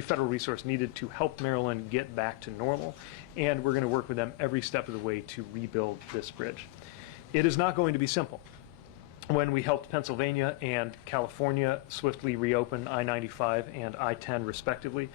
federal resource needed to help Maryland get back to normal, and we're going to work with them every step of the way to rebuild this bridge. It is not going to be simple. When we helped Pennsylvania and California swiftly reopen I-95 and I-10 respectively,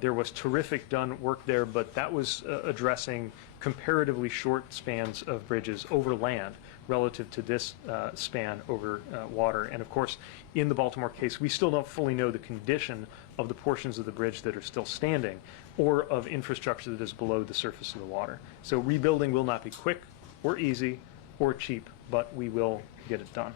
there was terrific work there, but that was addressing comparatively short spans of bridges over land relative to this span over water. And of course, in the Baltimore case, we still don't fully know the condition of the portions of the bridge that are still standing or of infrastructure that is below the surface of the water. So rebuilding will not be quick or easy or cheap, but we will get it done.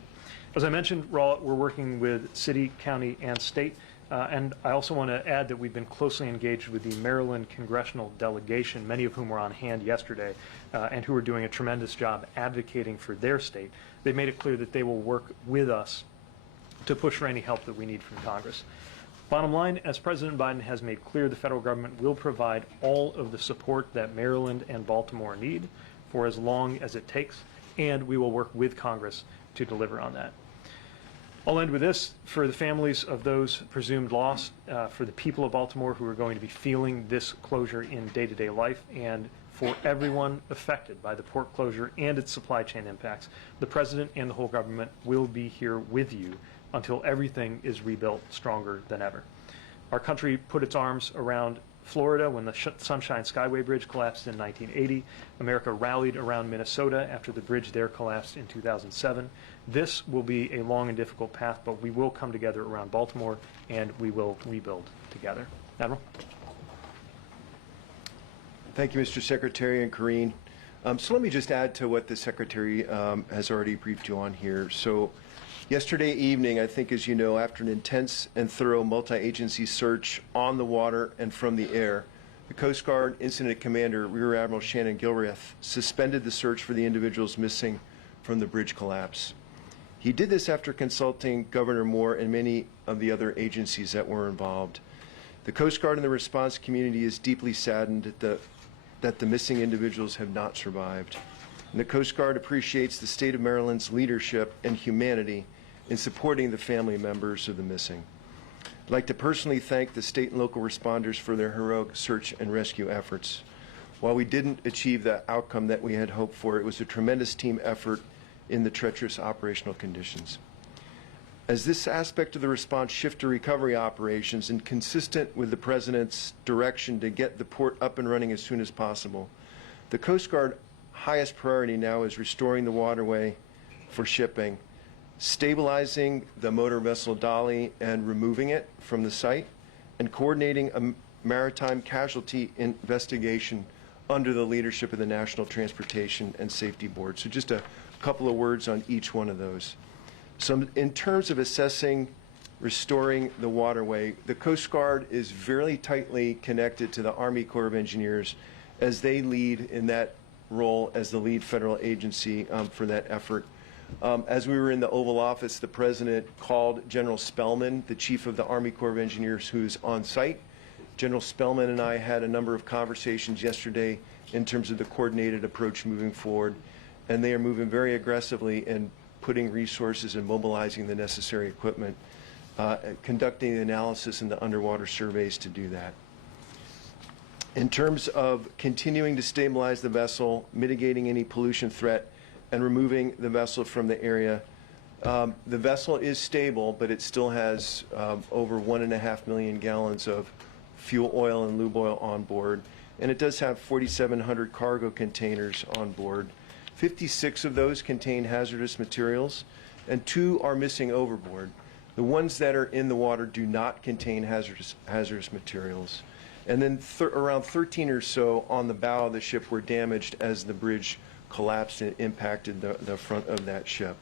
As I mentioned, we're working with city, county, and state. And I also want to add that we've been closely engaged with the Maryland congressional delegation, many of whom were on hand yesterday, and who are doing a tremendous job advocating for their state. They've made it clear that they will work with us to push for any help that we need from Congress. Bottom line, as President Biden has made clear, the federal government will provide all of the support that Maryland and Baltimore need for as long as it takes, and we will work with Congress to deliver on that. I'll end with this. For the families of those presumed lost, for the people of Baltimore who are going to be feeling this closure in day-to-day life, and for everyone affected by the port closure and its supply chain impacts, the President and the whole government will be here with you until everything is rebuilt stronger than ever. Our country put its arms around Florida when the Sunshine Skyway Bridge collapsed in 1980. America rallied around Minnesota after the bridge there collapsed in 2007. This will be a long and difficult path, but we will come together around Baltimore, and we will rebuild together. Admiral? Thank you, Mr. Secretary and Karine. So let me just add to what the Secretary has already briefed you on here. So yesterday evening, I think as you know, after an intense and thorough multi-agency search on the water and from the air, the Coast Guard Incident Commander, Rear Admiral Shannon Gilreath, suspended the search for the individuals missing from the bridge collapse. He did this after consulting Governor Moore and many of the other agencies that were involved. The Coast Guard and the response community is deeply saddened that the missing individuals have not survived. And the Coast Guard appreciates the state of Maryland's leadership and humanity in supporting the family members of the missing. I'd like to personally thank the state and local responders for their heroic search and rescue efforts. While we didn't achieve the outcome that we had hoped for, it was a tremendous team effort in the treacherous operational conditions. As this aspect of the response shift to recovery operations and consistent with the President's direction to get the port up and running as soon as possible, the Coast Guard highest priority now is restoring the waterway for shipping, stabilizing the motor vessel dolly and removing it from the site, and coordinating a maritime casualty investigation under the leadership of the National Transportation and Safety Board. So just a couple of words on each one of those. So in terms of assessing restoring the waterway, the Coast Guard is very tightly connected to the Army Corps of Engineers as they lead in that role as the lead federal agency for that effort. As we were in the Oval Office, the President called General Spellman, the Chief of the Army Corps of Engineers, who's on site. General Spellman and I had a number of conversations yesterday in terms of the coordinated approach moving forward, and they are moving very aggressively in putting resources and mobilizing the necessary equipment, conducting the analysis and the underwater surveys to do that. In terms of continuing to stabilize the vessel, mitigating any pollution threat, and removing the vessel from the area, the vessel is stable, but it still has over 1.5 million gallons of fuel oil and lube oil on board, and it does have 4,700 cargo containers on board. 56 of those contain hazardous materials, and 2 are missing overboard. The ones that are in the water do not contain hazardous materials. And then around 13 or so on the bow of the ship were damaged as the bridge collapsed and impacted the front of that ship.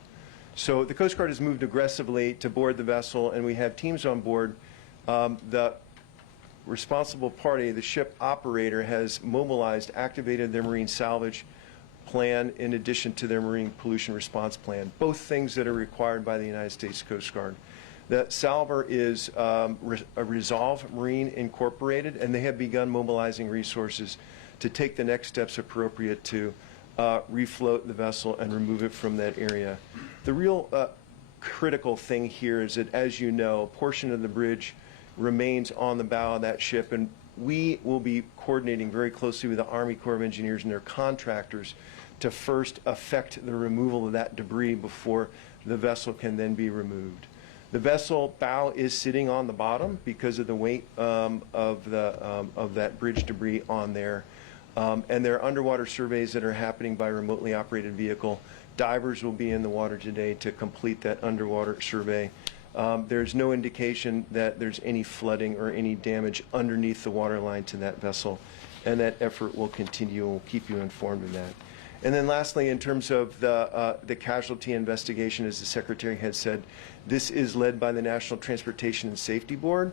So the Coast Guard has moved aggressively to board the vessel, and we have teams on board. The responsible party, the ship operator, has mobilized, activated their marine salvage plan in addition to their marine pollution response plan, both things that are required by the United States Coast Guard. The salver is a Resolve Marine Incorporated, and they have begun mobilizing resources to take the next steps appropriate to refloat the vessel and remove it from that area. The real critical thing here is that, as you know, a portion of the bridge remains on the bow of that ship, and we will be coordinating very closely with the Army Corps of Engineers and their contractors to first effect the removal of that debris before the vessel can then be removed. The vessel bow is sitting on the bottom because of the weight of that bridge debris on there. And there are underwater surveys that are happening by remotely operated vehicle. Divers will be in the water today to complete that underwater survey. There's no indication that there's any flooding or any damage underneath the waterline to that vessel, and that effort will continue. We'll keep you informed of that. And then lastly, in terms of the casualty investigation, as the Secretary had said, this is led by the National Transportation and Safety Board.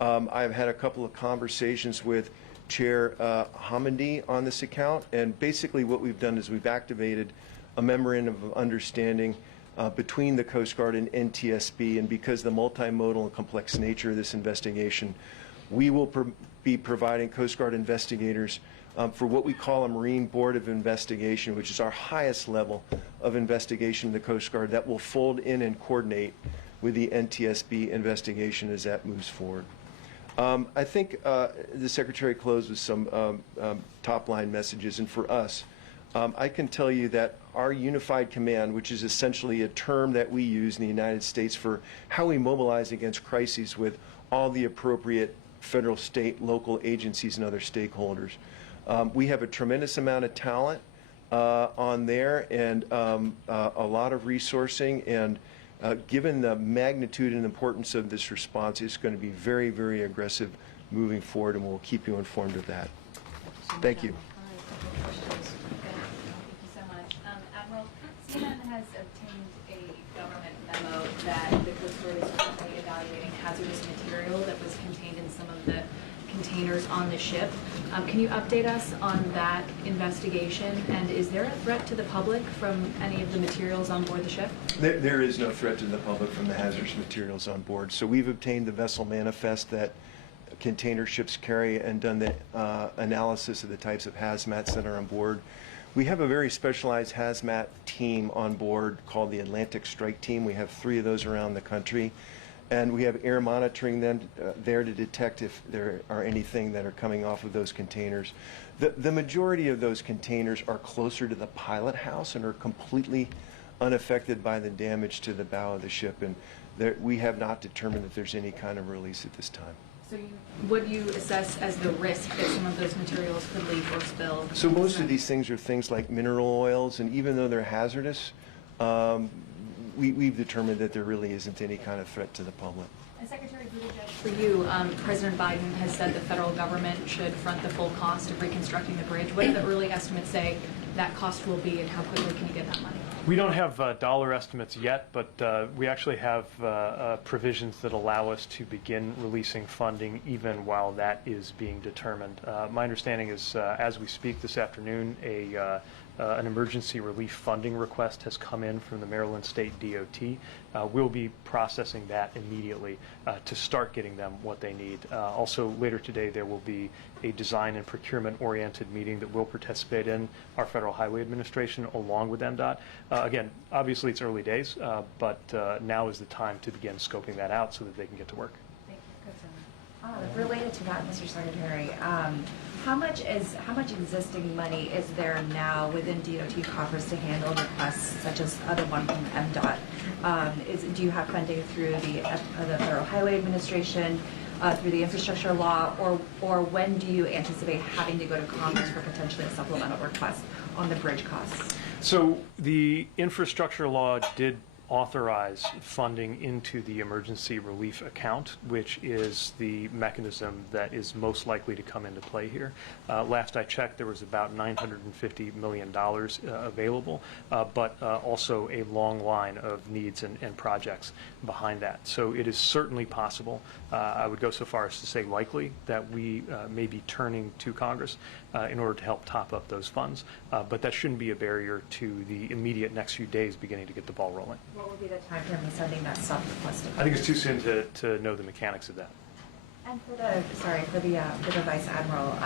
I've had a couple of conversations with Chair Hamandi on this account, and basically what we've done is we've activated a memorandum of understanding between the Coast Guard and NTSB, and because of the multimodal and complex nature of this investigation, we will be providing Coast Guard investigators for what we call a Marine Board of Investigation, which is our highest level of investigation in the Coast Guard that will fold in and coordinate with the NTSB investigation as that moves forward. I think the Secretary closed with some top-line messages, and for us, I can tell you that our unified command, which is essentially a term that we use in the United States for how we mobilize against crises with all the appropriate federal, state, local agencies and other stakeholders. We have a tremendous amount of talent on there, and a lot of resourcing, and given the magnitude and importance of this response, it's going to be very, very aggressive moving forward, and we'll keep you informed of that. Thank you. Admiral, CNN has obtained a government memo that the Coast Guard is currently evaluating hazardous material that was contained in some of the containers on the ship. Can you update us on that investigation, and is there a threat to the public from any of the materials on board the ship? There is no threat to the public from the hazardous materials on board. So we've obtained the vessel manifest that container ships carry and done the analysis of the types of hazmats that are on board. We have a very specialized hazmat team on board called the Atlantic Strike Team. We have 3 of those around the country, and we have air monitoring them there to detect if there are anything that are coming off of those containers. The majority of those containers are closer to the pilot house and are completely unaffected by the damage to the bow of the ship, and we have not determined that there's any kind of release at this time. So what do you assess as the risk that some of those materials could leak or spill? So most of these things are things like mineral oils, and even though they're hazardous, we've determined that there really isn't any kind of threat to the public. And Secretary Buttigieg, for you, President Biden has said the federal government should front the full cost of reconstructing the bridge. What do the early estimates say that cost will be, and how quickly can you get that money? We don't have dollar estimates yet, but we actually have provisions that allow us to begin releasing funding even while that is being determined. My understanding is, as we speak this afternoon, an emergency relief funding request has come in from the Maryland State DOT. We'll be processing that immediately to start getting them what they need. Also, later today, there will be a design and procurement-oriented meeting that we'll participate in, our Federal Highway Administration, along with MDOT. Again, obviously it's early days, but now is the time to begin scoping that out so that they can get to work. Thank you. Related to that, Mr. Secretary, how much existing money is there now within DOT coffers to handle requests such as the one from MDOT? Do you have funding through the Federal Highway Administration, through the infrastructure law, or when do you anticipate having to go to Congress for potentially a supplemental request on the bridge costs? So the infrastructure law did authorize funding into the emergency relief account, which is the mechanism that is most likely to come into play here. Last I checked, there was about $950 million available, but also a long line of needs and projects behind that. So it is certainly possible, I would go so far as to say likely, that we may be turning to Congress in order to help top up those funds, but that shouldn't be a barrier to the immediate next few days beginning to get the ball rolling. What would be the time frame of sending that sub-request? I think it's too soon to know the mechanics of that. And for the Vice Admiral,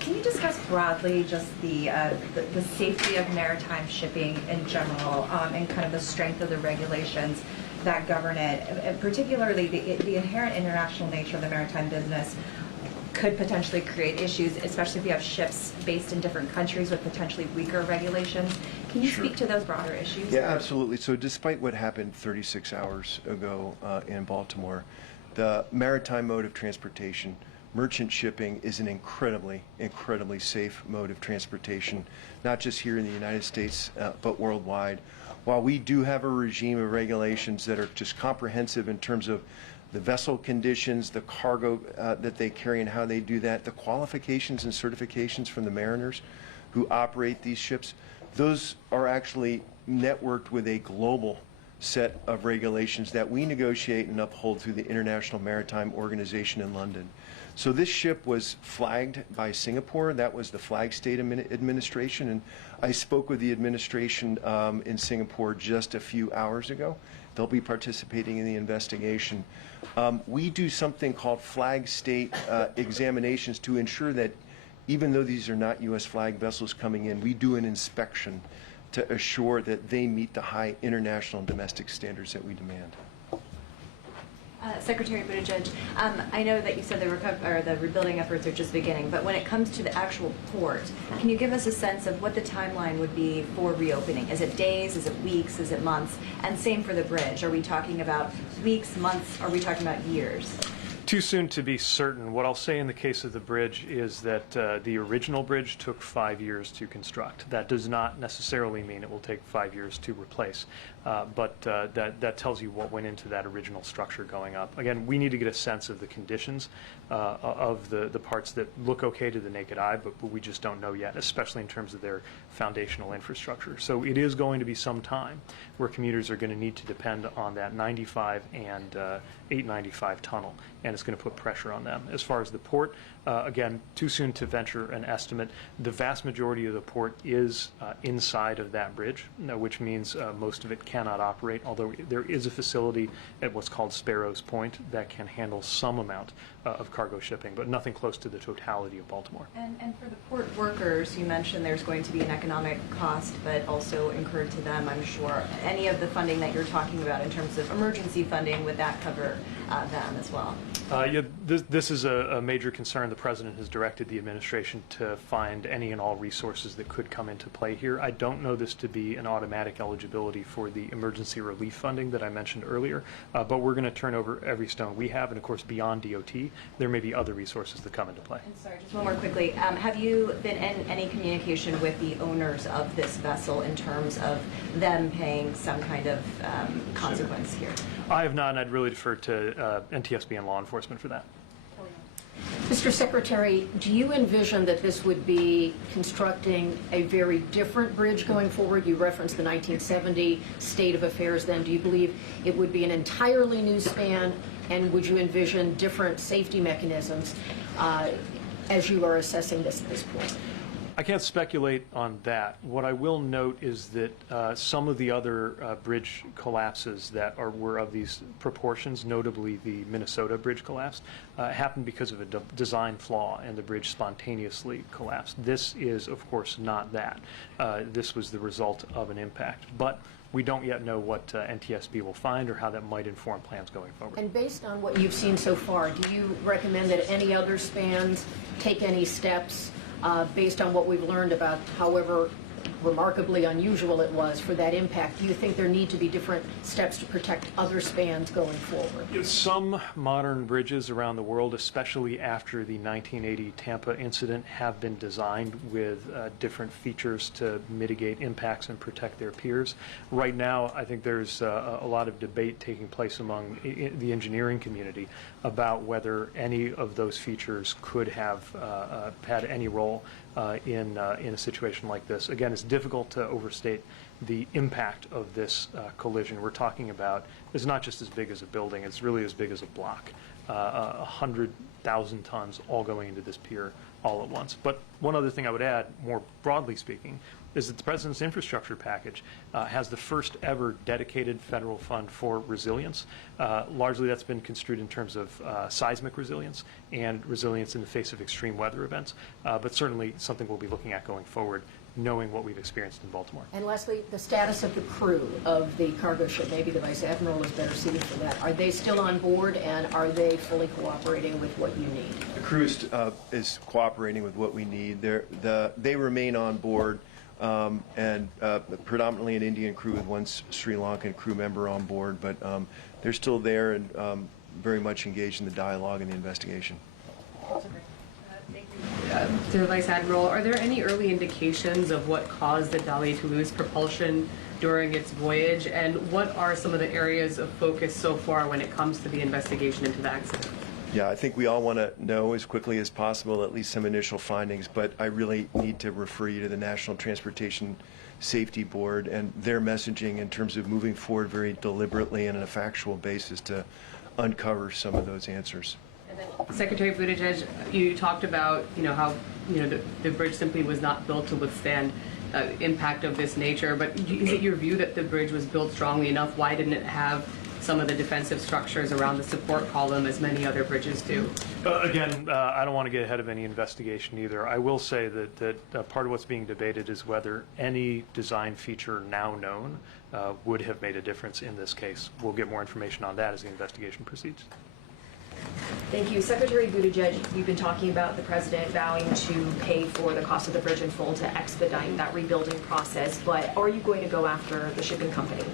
can you discuss broadly just the safety of maritime shipping in general, and kind of the strength of the regulations? that govern it, and particularly the inherent international nature of the maritime business could potentially create issues, especially if you have ships based in different countries with potentially weaker regulations. Can you Sure. speak to those broader issues? Yeah, absolutely. So despite what happened 36 hours ago in Baltimore, the maritime mode of transportation, merchant shipping, is an incredibly, incredibly safe mode of transportation, not just here in the United States, but worldwide. While we do have a regime of regulations that are just comprehensive in terms of the vessel conditions, the cargo that they carry and how they do that, the qualifications and certifications from the mariners who operate these ships, those are actually networked with a global set of regulations that we negotiate and uphold through the International Maritime Organization in London. So this ship was flagged by Singapore. That was the flag state administration, and I spoke with the administration in Singapore just a few hours ago. They'll be participating in the investigation. We do something called flag state examinations to ensure that even though these are not U.S. flag vessels coming in, we do an inspection to assure that they meet the high international and domestic standards that we demand. Secretary Buttigieg, I know that you said the rebuilding efforts are just beginning, but when it comes to the actual port, can you give us a sense of what the timeline would be for reopening? Is it days? Is it weeks? Is it months? And same for the bridge. Are we talking about weeks, months? Are we talking about years? Too soon to be certain. What I'll say in the case of the bridge is that the original bridge took 5 years to construct. That does not necessarily mean it will take 5 years to replace, but that tells you what went into that original structure going up. Again, we need to get a sense of the conditions of the parts that look okay to the naked eye, but we just don't know yet, especially in terms of their foundational infrastructure. So it is going to be some time where commuters are going to need to depend on that 95 and 895 tunnel, and it's going to put pressure on them. As far as the port, again, too soon to venture an estimate. The vast majority of the port is inside of that bridge, which means most of it cannot operate, although there is a facility at what's called Sparrows Point that can handle some amount of cargo shipping, but nothing close to the totality of Baltimore. And for the port workers, you mentioned there's going to be an economic cost, but also incurred to them, I'm sure. Any of the funding that you're talking about in terms of emergency funding, would that cover them as well? Yeah, this is a major concern. The President has directed the administration to find any and all resources that could come into play here. I don't know this to be an automatic eligibility for the emergency relief funding that I mentioned earlier, but we're going to turn over every stone we have, and of course beyond DOT, there may be other resources that come into play. And sorry, just one more quickly. Have you been in any communication with the owners of this vessel in terms of them paying some kind of consequence here? I have not, and I'd really defer to NTSB and law enforcement for that. Mr. Secretary, do you envision that this would be constructing a very different bridge going forward? You referenced the 1970 state of affairs then. Do you believe it would be an entirely new span, and would you envision different safety mechanisms as you are assessing this at this point? I can't speculate on that. What I will note is that some of the other bridge collapses that were of these proportions, notably the Minnesota bridge collapse, happened because of a design flaw, and the bridge spontaneously collapsed. This is, of course, not that. This was the result of an impact. But we don't yet know what NTSB will find or how that might inform plans going forward. And based on what you've seen so far, do you recommend that any other spans take any steps based on what we've learned about however remarkably unusual it was for that impact? Do you think there need to be different steps to protect other spans going forward? Some modern bridges around the world, especially after the 1980 Tampa incident, have been designed with different features to mitigate impacts and protect their peers. Right now, I think there's a lot of debate taking place among the engineering community about whether any of those features could have had any role in a situation like this. Again, it's difficult to overstate the impact of this collision. We're talking about, it's not just as big as a building, it's really as big as a block. 100,000 tons all going into this pier all at once. But one other thing I would add, more broadly speaking, is that the President's infrastructure package has the first ever dedicated federal fund for resilience. Largely that's been construed in terms of seismic resilience and resilience in the face of extreme weather events, but certainly something we'll be looking at going forward knowing what we've experienced in Baltimore. And lastly, the status of the crew of the cargo ship, maybe the Vice Admiral is better suited for that. Are they still on board, and are they fully cooperating with what you need? The crew is cooperating with what we need. They remain on board, and predominantly an Indian crew with one Sri Lankan crew member on board, but they're still there and very much engaged in the dialogue and the investigation. Thank you. To the Vice Admiral, are there any early indications of what caused the Dahlia to lose propulsion during its voyage, and what are some of the areas of focus so far when it comes to the investigation into the accident? Yeah, I think we all want to know as quickly as possible at least some initial findings, but I really need to refer you to the National Transportation Safety Board and their messaging in terms of moving forward very deliberately and on a factual basis to uncover some of those answers. Secretary Buttigieg, you talked about, how, the bridge simply was not built to withstand impact of this nature, but is it your view that the bridge was built strongly enough? Why didn't it have some of the defensive structures around the support column as many other bridges do? Again, I don't want to get ahead of any investigation either. I will say that part of what's being debated is whether any design feature now known would have made a difference in this case. We'll get more information on that as the investigation proceeds. Thank you. Secretary Buttigieg, you've been talking about the president vowing to pay for the cost of the bridge in full to expedite that rebuilding process, but are you going to go after the shipping company?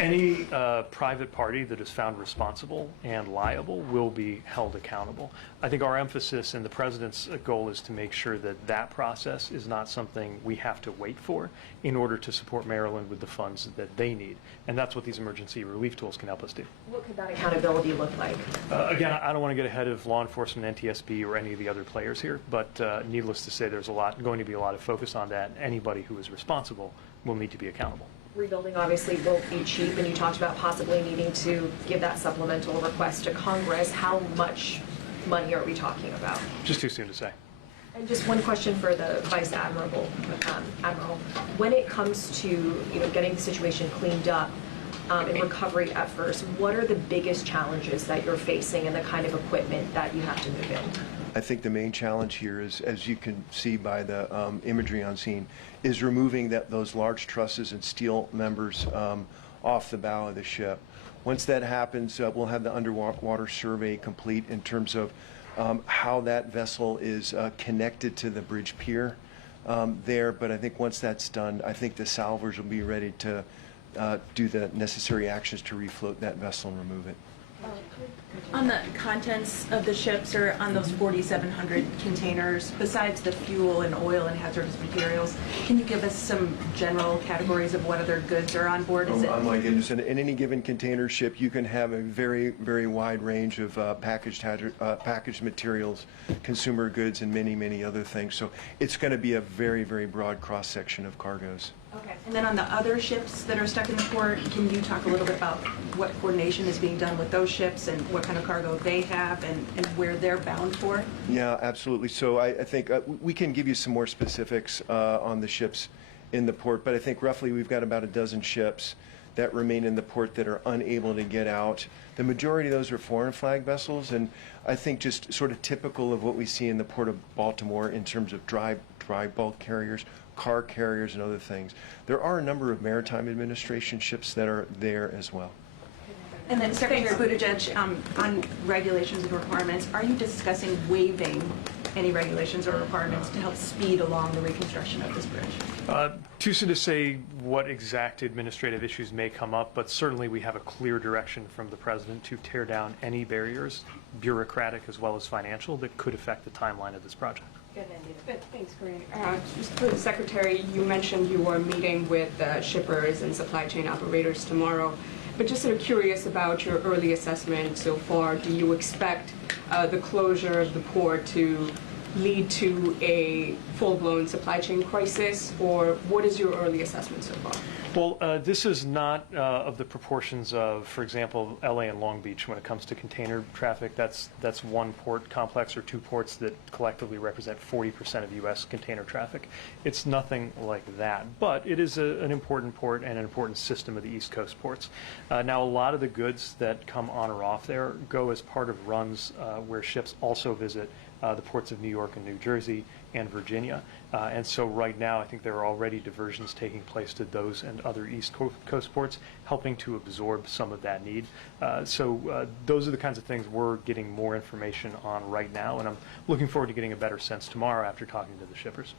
Any private party that is found responsible and liable will be held accountable. I think our emphasis and the president's goal is to make sure that that process is not something we have to wait for in order to support Maryland with the funds that they need. And that's what these emergency relief tools can help us do. What could that accountability look like? Again, I don't want to get ahead of law enforcement, NTSB, or any of the other players here, but needless to say, there's going to be a lot of focus on that. Anybody who is responsible will need to be accountable. Rebuilding obviously won't be cheap, and you talked about possibly needing to give that supplemental request to Congress. How much money are we talking about? Just too soon to say. And just one question for the Vice Admiral. When it comes to getting the situation cleaned up and recovery efforts, what are the biggest challenges that you're facing and the kind of equipment that you have to move in? I think the main challenge here is, as you can see by the imagery on scene, is removing those large trusses and steel members off the bow of the ship. Once that happens, we'll have the underwater survey complete in terms of how that vessel is connected to the bridge pier there. But I think once that's done, I think the salvors will be ready to do the necessary actions to refloat that vessel and remove it. On the contents of the ships, or on those 4,700 containers, besides the fuel and oil and hazardous materials, can you give us some general categories of what other goods are on board? Oh my goodness, in any given container ship, you can have a very, very wide range of packaged materials, consumer goods, and many, many other things. So it's going to be a very, very broad cross-section of cargoes. Okay. And then on the other ships that are stuck in the port, can you talk a little bit about what coordination is being done with those ships and what kind of cargo they have and where they're bound for? Yeah, absolutely. So I think we can give you some more specifics on the ships in the port, but I think roughly we've got about a dozen ships that remain in the port that are unable to get out. The majority of those are foreign flag vessels, and I think just sort of typical of what we see in the port of Baltimore in terms of dry bulk carriers, car carriers, and other things. There are a number of Maritime Administration ships that are there as well. And then Secretary Buttigieg, on regulations and requirements, are you discussing waiving any regulations or requirements to help speed along the reconstruction of this bridge? Too soon to say what exact administrative issues may come up, but certainly we have a clear direction from the president to tear down any barriers, bureaucratic as well as financial, that could affect the timeline of this project. Thanks, Corinne. Just for the Secretary, you mentioned you were meeting with shippers and supply chain operators tomorrow, but just sort of curious about your early assessment so far. Do you expect the closure of the port to lead to a full-blown supply chain crisis, or what is your early assessment so far? Well, this is not of the proportions of, for example, LA and Long Beach when it comes to container traffic. That's one port complex or two ports that collectively represent 40% of U.S. container traffic. It's nothing like that, but it is an important port and an important system of the East Coast ports. Now, a lot of the goods that come on or off there go as part of runs where ships also visit the ports of New York and New Jersey and Virginia. And so right now, I think there are already diversions taking place to those and other East Coast ports, helping to absorb some of that need. So those are the kinds of things we're getting more information on right now, and I'm looking forward to getting a better sense tomorrow after talking to the shippers.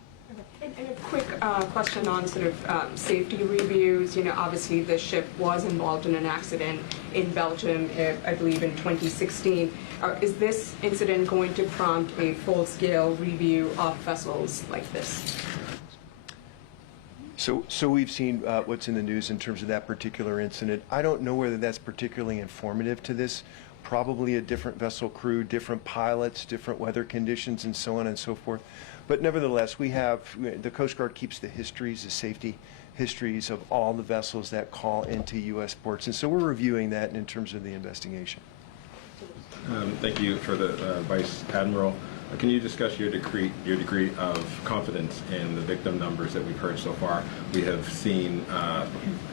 And a quick question on sort of safety reviews. You know, obviously the ship was involved in an accident in Belgium, I believe in 2016. Is this incident going to prompt a full-scale review of vessels like this? So we've seen what's in the news in terms of that particular incident. I don't know whether that's particularly informative to this. Probably a different vessel crew, different pilots, different weather conditions, and so on and so forth. But nevertheless, the Coast Guard keeps the histories, the safety histories of all the vessels that call into U.S. ports. And so we're reviewing that in terms of the investigation. Thank you for the Vice Admiral. Can you discuss your degree of confidence in the victim numbers that we've heard so far? We have seen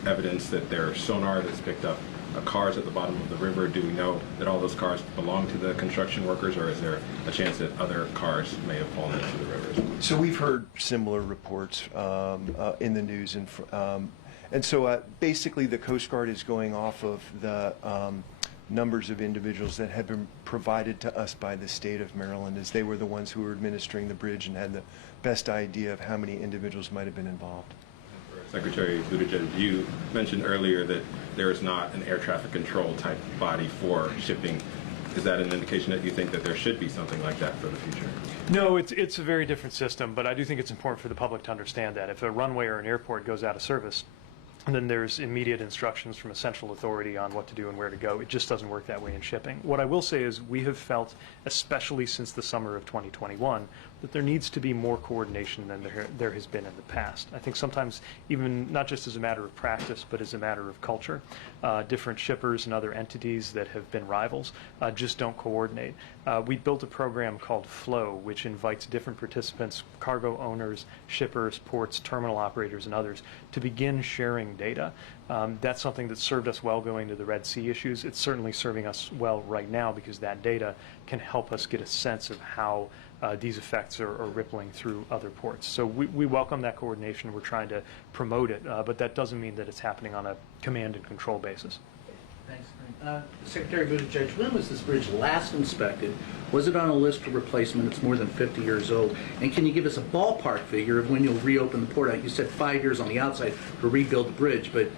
evidence that there's sonar that's picked up cars at the bottom of the river. Do we know that all those cars belong to the construction workers, or is there a chance that other cars may have fallen into the rivers? So we've heard similar reports in the news, and so basically the Coast Guard is going off of the numbers of individuals that have been provided to us by the state of Maryland, as they were the ones who were administering the bridge and had the best idea of how many individuals might have been involved. Secretary Buttigieg, you mentioned earlier that there is not an air traffic control type body for shipping. Is that an indication that you think that there should be something like that for the future? No, it's a very different system, but I do think it's important for the public to understand that. If a runway or an airport goes out of service, and then there's immediate instructions from a central authority on what to do and where to go. It just doesn't work that way in shipping. What I will say is we have felt, especially since the summer of 2021, that there needs to be more coordination than there has been in the past. I think sometimes, even not just as a matter of practice, but as a matter of culture, different shippers and other entities that have been rivals just don't coordinate. We built a program called FLOW, which invites different participants, cargo owners, shippers, ports, terminal operators, and others, to begin sharing data. That's something that served us well going to the Red Sea issues. It's certainly serving us well right now because that data can help us get a sense of how these effects are rippling through other ports. So we welcome that coordination. We're trying to promote it, but that doesn't mean that it's happening on a command and control basis. Thanks. Secretary Buttigieg, when was this bridge last inspected? Was it on a list for replacement? It's more than 50 years old. And can you give us a ballpark figure of when you'll reopen the port? You said 5 years on the outside to rebuild the bridge, but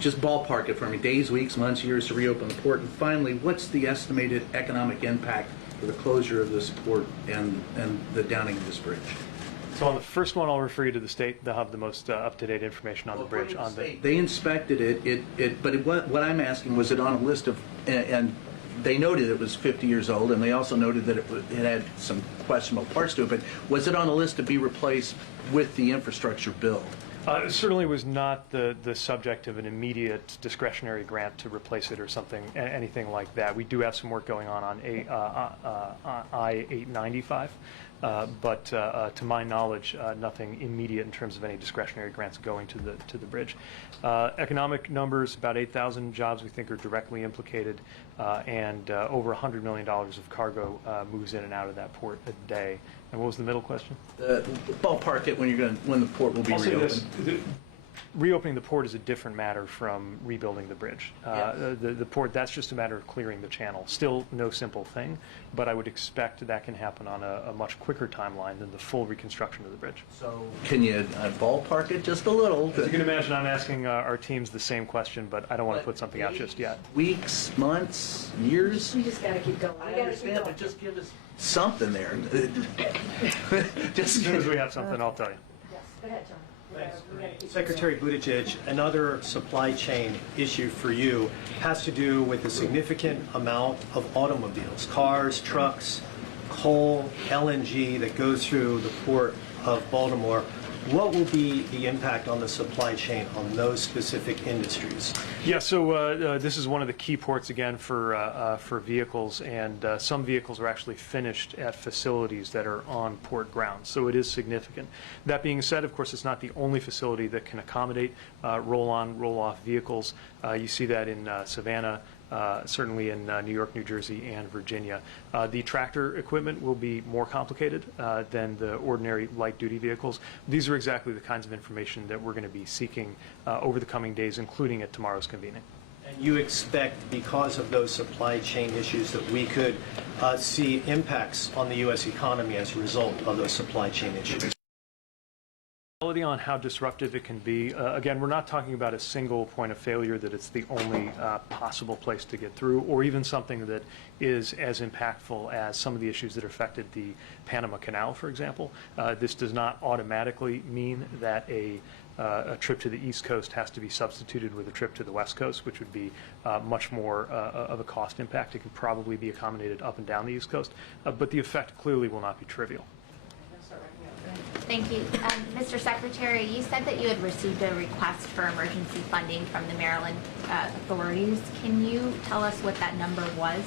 just ballpark it for me. Days, weeks, months, years to reopen the port. And finally, what's the estimated economic impact for the closure of this port and the downing of this bridge? So on the first one, I'll refer you to the state. They'll have the most up-to-date information on the bridge. They inspected it, but what I'm asking, was it on a list of, and they noted it was 50 years old, and they also noted that it had some questionable parts to it, but was it on a list to be replaced with the infrastructure bill? It certainly was not the subject of an immediate discretionary grant to replace it or something, anything like that. We do have some work going on I-895, but to my knowledge, nothing immediate in terms of any discretionary grants going to the bridge. Economic numbers: about 8,000 jobs we think are directly implicated, and over $100 million of cargo moves in and out of that port a day. And what was the middle question? Ballpark it when the port will be reopened. Reopening the port is a different matter from rebuilding the bridge. Yes. The port, that's just a matter of clearing the channel. Still no simple thing, but I would expect that can happen on a much quicker timeline than the full reconstruction of the bridge. So can you ballpark it just a little? As you can imagine, I'm asking our teams the same question, but I don't want to put something out just yet. Weeks, months, years? We just gotta keep going. I understand, but just give us something there. As soon as we have something, I'll tell you. Yes, go ahead, John. Secretary Buttigieg, another supply chain issue for you has to do with the significant amount of automobiles, cars, trucks, coal, LNG that goes through the port of Baltimore. What will be the impact on the supply chain on those specific industries? Yeah, so this is one of the key ports again for vehicles, and some vehicles are actually finished at facilities that are on port grounds, so it is significant. That being said, of course, it's not the only facility that can accommodate roll-on, roll-off vehicles. You see that in Savannah, certainly in New York, New Jersey, and Virginia. The tractor equipment will be more complicated than the ordinary light-duty vehicles. These are exactly the kinds of information that we're going to be seeking over the coming days, including at tomorrow's convening. And you expect, because of those supply chain issues, that we could see impacts on the U.S. economy as a result of those supply chain issues? On how disruptive it can be. Again, we're not talking about a single point of failure that it's the only possible place to get through, or even something that is as impactful as some of the issues that affected the Panama Canal, for example. This does not automatically mean that a trip to the East Coast has to be substituted with a trip to the West Coast, which would be much more of a cost impact. It can probably be accommodated up and down the East Coast, but the effect clearly will not be trivial. Thank you. Mr. Secretary, you said that you had received a request for emergency funding from the Maryland authorities. Can you tell us what that number was?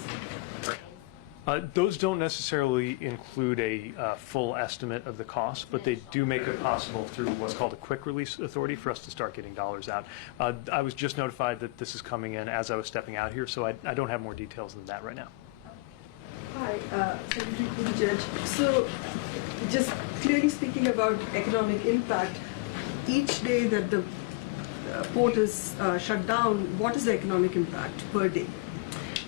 Those don't necessarily include a full estimate of the cost, but they do make it possible through what's called a quick release authority for us to start getting dollars out. I was just notified that this is coming in as I was stepping out here, so I don't have more details than that right now. Hi, Secretary Buttigieg. So, just clearly speaking about economic impact, each day that the port is shut down, what is the economic impact per day?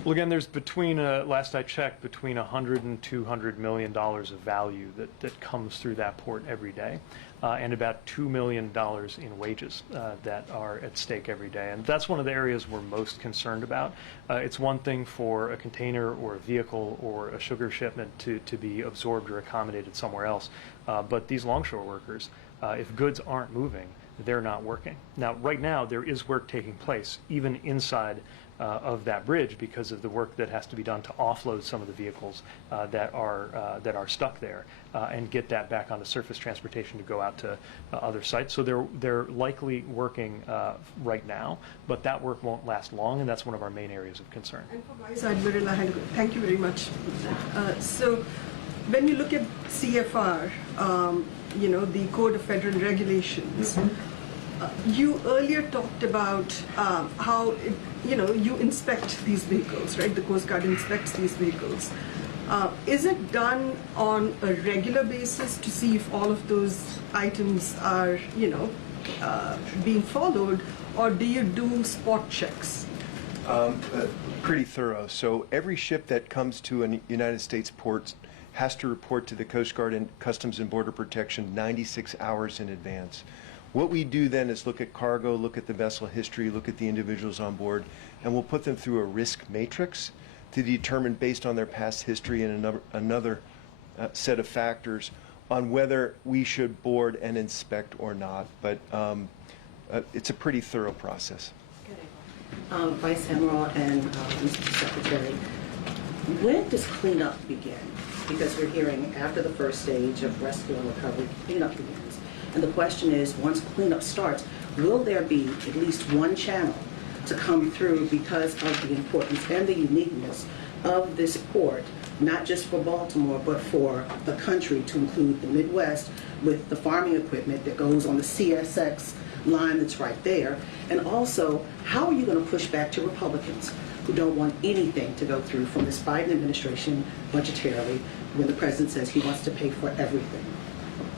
Well, again, there's between, last I checked, between $100 and $200 million of value that comes through that port every day, and about $2 million in wages that are at stake every day. And that's one of the areas we're most concerned about. It's one thing for a container or a vehicle or a sugar shipment to be absorbed or accommodated somewhere else, but these longshore workers, if goods aren't moving, they're not working. Now, right now, there is work taking place, even inside of that bridge, because of the work that has to be done to offload some of the vehicles that are stuck there and get that back onto surface transportation to go out to other sites. So they're likely working right now, but that work won't last long, and that's one of our main areas of concern. And for Vice Admiral, thank you very much. So, when you look at CFR, the Code of Federal Regulations. You earlier talked about how you inspect these vehicles, right? The Coast Guard inspects these vehicles. Is it done on a regular basis to see if all of those items are, being followed, or do you do spot checks? Pretty thorough. So every ship that comes to a United States port has to report to the Coast Guard and Customs and Border Protection 96 hours in advance. What we do then is look at cargo, look at the vessel history, look at the individuals on board, and we'll put them through a risk matrix to determine, based on their past history and another set of factors, on whether we should board and inspect or not. But it's a pretty thorough process. Vice Admiral and Mr. Secretary, when does cleanup begin? Because we're hearing after the first stage of rescue and recovery, cleanup begins. And the question is, once cleanup starts, will there be at least one channel to come through because of the importance and the uniqueness of this port, not just for Baltimore, but for the country, to include the Midwest with the farming equipment that goes on the CSX line that's right there? And also, how are you going to push back to Republicans who don't want anything to go through from this Biden administration budgetarily when the president says he wants to pay for everything?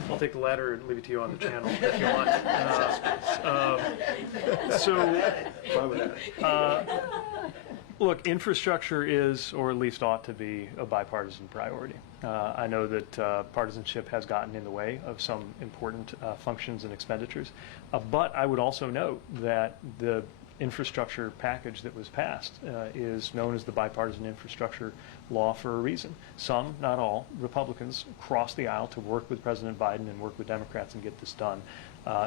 I'll take the latter and leave it to you on the channel if you want. Look, infrastructure is, or at least ought to be, a bipartisan priority. I know that partisanship has gotten in the way of some important functions and expenditures, but I would also note that the infrastructure package that was passed is known as the bipartisan infrastructure law for a reason. Some, not all, Republicans crossed the aisle to work with President Biden and work with Democrats and get this done.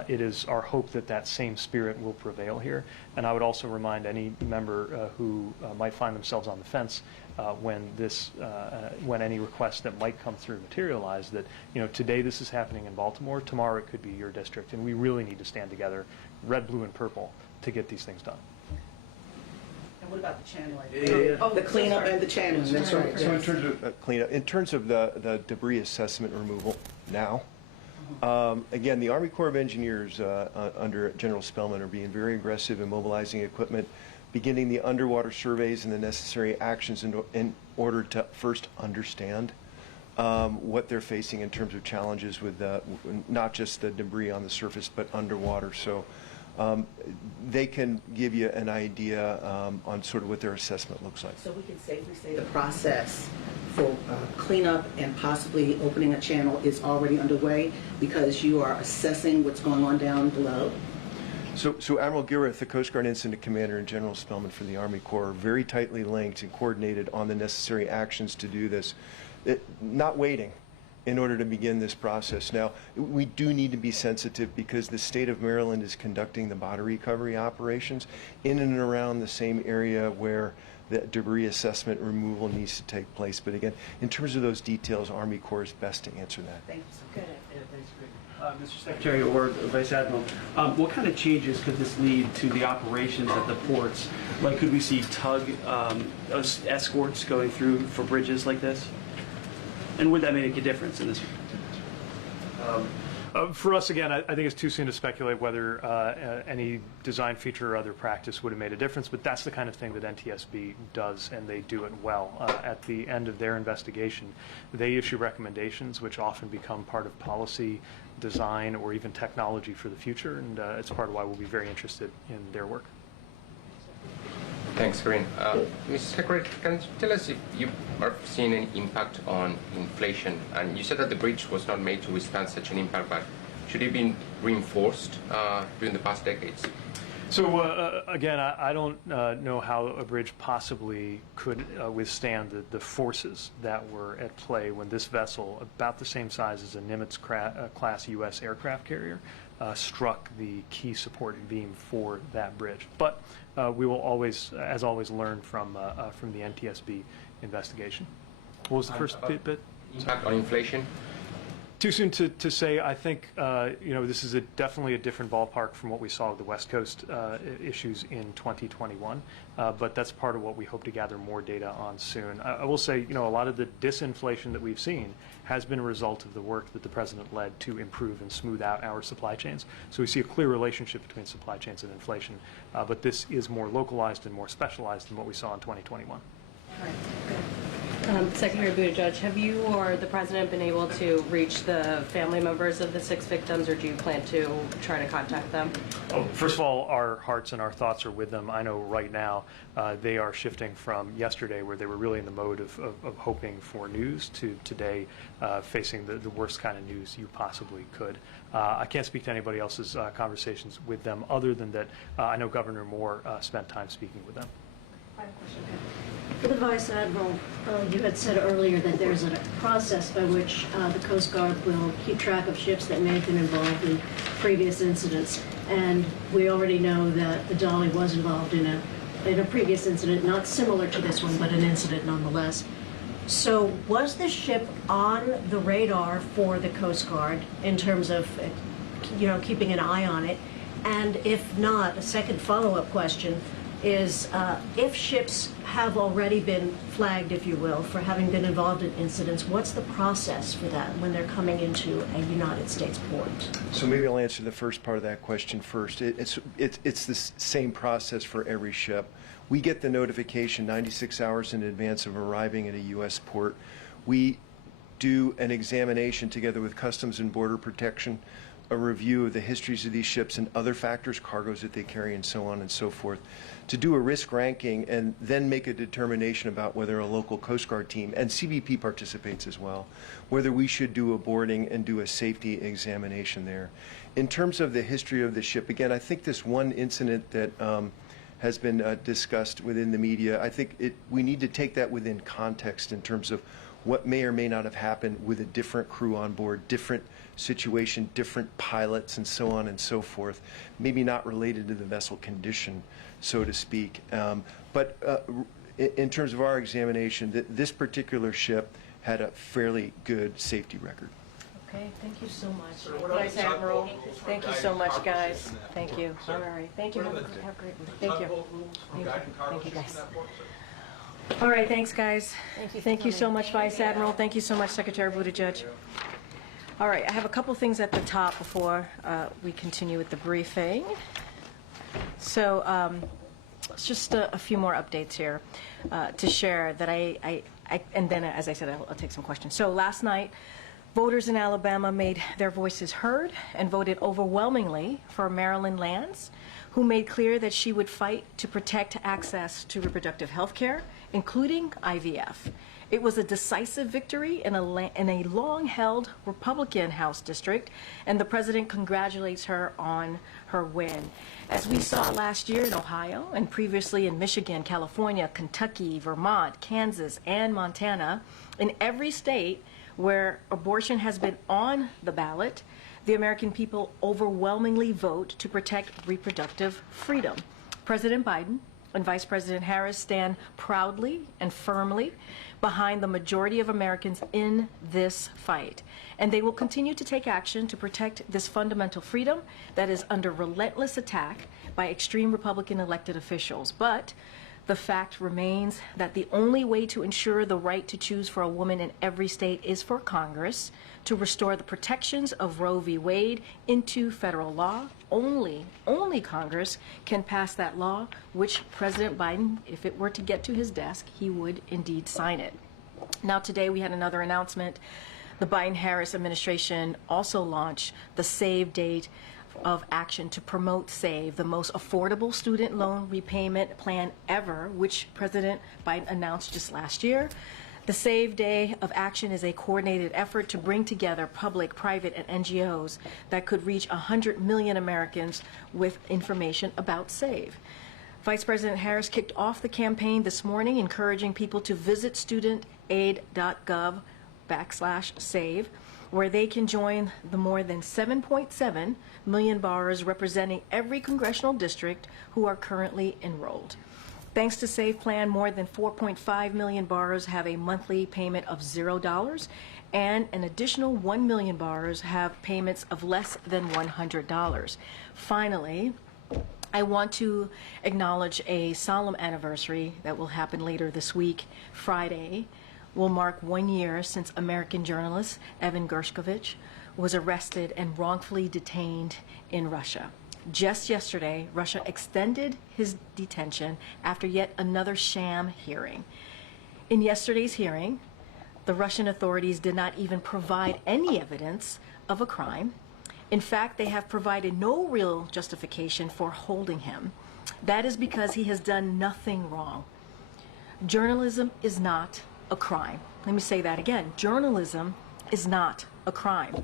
It is our hope that that same spirit will prevail here. And I would also remind any member who might find themselves on the fence when any requests that might come through materialize, that today this is happening in Baltimore, tomorrow it could be your district, and we really need to stand together, red, blue, and purple, to get these things done. And what about the channeling? The cleanup and the channeling. That's right. So in terms of cleanup, in terms of the debris assessment removal now, again, the Army Corps of Engineers under General Spellman are being very aggressive in mobilizing equipment beginning the underwater surveys and the necessary actions in order to first understand what they're facing in terms of challenges with not just the debris on the surface, but underwater. So they can give you an idea on sort of what their assessment looks like. So we can safely say the process for cleanup and possibly opening a channel is already underway because you are assessing what's going on down below? So Admiral Girath, the Coast Guard Incident Commander, and General Spellman for the Army Corps are very tightly linked and coordinated on the necessary actions to do this, not waiting in order to begin this process. Now, we do need to be sensitive because the state of Maryland is conducting the body recovery operations in and around the same area where the debris assessment removal needs to take place. But again, in terms of those details, Army Corps is best to answer that. Thank you so much. Mr. Secretary or Vice Admiral, what kind of changes could this lead to the operations at the ports? Like, could we see tug escorts going through for bridges like this? And would that make a difference in this? For us, again, I think it's too soon to speculate whether any design feature or other practice would have made a difference, but that's the kind of thing that NTSB does, and they do it well. At the end of their investigation, they issue recommendations which often become part of policy, design, or even technology for the future, and it's part of why we'll be very interested in their work. Thanks, Corinne. Mr. Secretary, can you tell us if you are seeing any impact on inflation? And you said that the bridge was not made to withstand such an impact, but should it be reinforced during the past decades? So again, I don't know how a bridge possibly could withstand the forces that were at play when this vessel, about the same size as a Nimitz-class U.S. aircraft carrier, struck the key support beam for that bridge. But we will always, as always, learn from the NTSB investigation. What was the first bit? Impact on inflation? Too soon to say. I think this is definitely a different ballpark from what we saw with the West Coast issues in 2021. But that's part of what we hope to gather more data on soon. I will say, a lot of the disinflation that we've seen has been a result of the work that the President led to improve and smooth out our supply chains. So we see a clear relationship between supply chains and inflation. But this is more localized and more specialized than what we saw in 2021. Secretary Buttigieg, have you or the President been able to reach the family members of the 6 victims, or do you plan to try to contact them? First of all, our hearts and our thoughts are with them. I know right now they are shifting from yesterday, where they were really in the mode of hoping for news, to today facing the worst kind of news you possibly could. I can't speak to anybody else's conversations with them, other than that I know Governor Moore spent time speaking with them. For the Vice Admiral, you had said earlier that there's a process by which the Coast Guard will keep track of ships that may have been involved in previous incidents. And we already know that the Dolly was involved in a previous incident, not similar to this one, but an incident nonetheless. So was the ship on the radar for the Coast Guard in terms of, keeping an eye on it? And if not, a second follow-up question is if ships have already been flagged, if you will, for having been involved in incidents, what's the process for that when they're coming into a United States port? So maybe I'll answer the first part of that question first. It's the same process for every ship. We get the notification 96 hours in advance of arriving at a U.S. port. We do an examination together with Customs and Border Protection, a review of the histories of these ships and other factors, cargoes that they carry, and so on and so forth, to do a risk ranking and then make a determination about whether a local Coast Guard team, and CBP participates as well, whether we should do a boarding and do a safety examination there. In terms of the history of the ship, again, I think this one incident that has been discussed within the media, I think we need to take that within context in terms of what may or may not have happened with a different crew on board, different situation, different pilots, and so on and so forth, maybe not related to the vessel condition, so to speak. But in terms of our examination, this particular ship had a fairly good safety record. Okay, thank you so much. Vice Admiral, thank you so much, guys. Thank you. All right, thank you. Have a great week. Thank you. Thank you, guys. All right, thanks, guys. Thank you so much, Vice Admiral. Thank you so much, Secretary Buttigieg. All right, I have a couple things at the top before we continue with the briefing. So it's just a few more updates here to share that and then, as I said, I'll take some questions. So last night, voters in Alabama made their voices heard and voted overwhelmingly for Marilyn Lance, who made clear that she would fight to protect access to reproductive health care, including IVF. It was a decisive victory in a long-held Republican House district, and the president congratulates her on her win. As we saw last year in Ohio and previously in Michigan, California, Kentucky, Vermont, Kansas, and Montana, in every state where abortion has been on the ballot, the American people overwhelmingly vote to protect reproductive freedom. President Biden and Vice President Harris stand proudly and firmly behind the majority of Americans in this fight. And they will continue to take action to protect this fundamental freedom that is under relentless attack by extreme Republican elected officials. But the fact remains that the only way to ensure the right to choose for a woman in every state is for Congress to restore the protections of Roe v. Wade into federal law. Only Congress can pass that law, which President Biden, if it were to get to his desk, he would indeed sign it. Now today we had another announcement. The Biden-Harris administration also launched the Save Date of action to promote SAVE, the most affordable student loan repayment plan ever, which President Biden announced just last year. The Save Day of Action is a coordinated effort to bring together public, private, and NGOs that could reach 100 million Americans with information about SAVE. Vice President Harris kicked off the campaign this morning, encouraging people to visit studentaid.gov/save, where they can join the more than 7.7 million borrowers representing every congressional district who are currently enrolled. Thanks to SAVE Plan, more than 4.5 million borrowers have a monthly payment of $0, and an additional 1 million borrowers have payments of less than $100. Finally, I want to acknowledge a solemn anniversary that will happen later this week. Friday will mark 1 year since American journalist Evan Gershkovich was arrested and wrongfully detained in Russia. Just yesterday, Russia extended his detention after yet another sham hearing. In yesterday's hearing, the Russian authorities did not even provide any evidence of a crime. In fact, they have provided no real justification for holding him. That is because he has done nothing wrong. Journalism is not a crime. Let me say that again. Journalism is not a crime.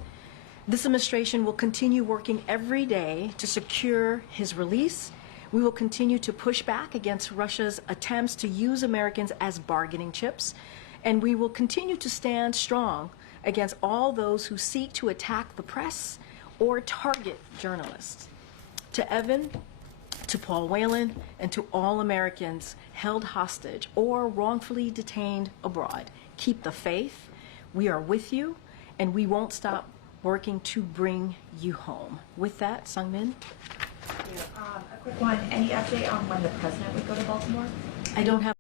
This administration will continue working every day to secure his release. We will continue to push back against Russia's attempts to use Americans as bargaining chips, and we will continue to stand strong against all those who seek to attack the press or target journalists. To Evan, to Paul Whelan, and to all Americans held hostage or wrongfully detained abroad, keep the faith. We are with you, and we won't stop working to bring you home. With that, Sungmin. A quick one. Any update on when the president would go to Baltimore? I don't have